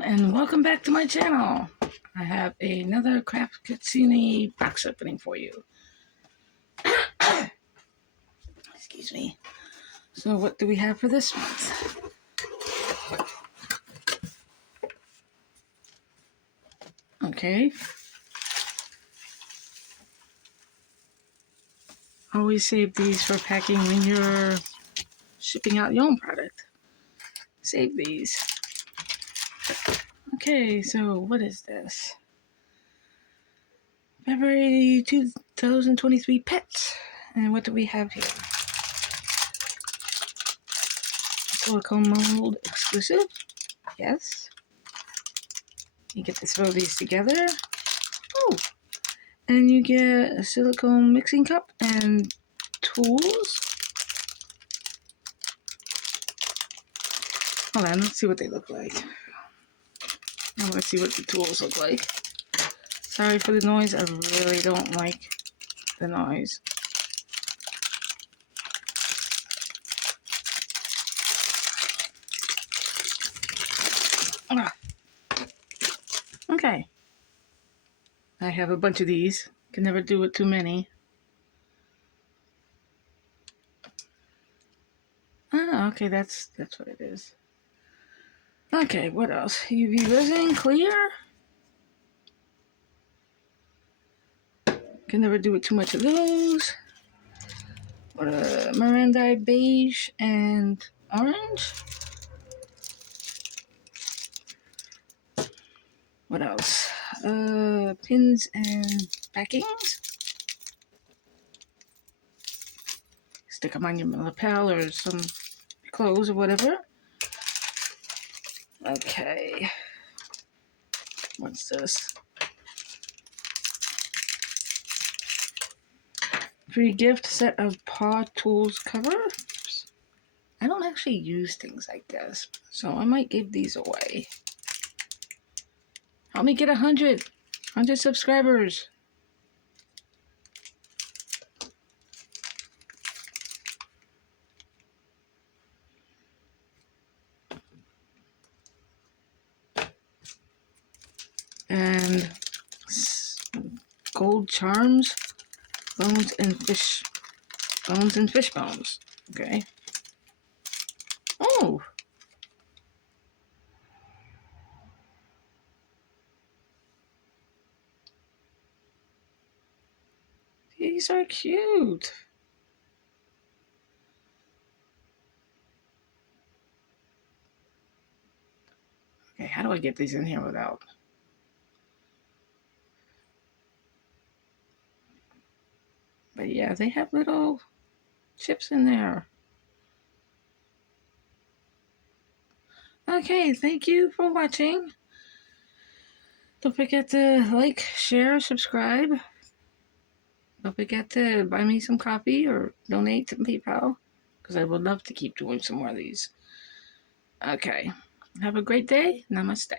And welcome back to my channel. I have another Craft Kitsune box opening for you. Excuse me. So what do we have for this month? Okay. Always save these for packing when you're shipping out your own product. Save these. Okay, so what is this? February 2023 pets. And what do we have here? Silicone mold exclusive. Yes. You get to throw these together. Oh, and you get a silicone mixing cup and tools. Hold on, let's see what they look like. Now let's see what the tools look like. Sorry for the noise, I really don't like the noise. Okay. I have a bunch of these. Can never do it too many. Ah, okay, that's what it is. Okay, what else? UV resin, clear. Can never do it too much of those. What a Miranda beige and orange. What else? Pins and backings. Stick them on your lapel or some clothes or whatever. Okay. What's this? Free gift set of paw tools covers. I don't actually use things like this, so I might give these away. Help me get 100 subscribers. And gold charms, bones and fish bones. Okay. Oh. These are cute. Okay, how do I get these in here without? But yeah, they have little chips in there. Okay, thank you for watching. Don't forget to like, share, subscribe. Don't forget to buy me some coffee or donate to PayPal, because I would love to keep doing some more of these. Okay, have a great day. Namaste.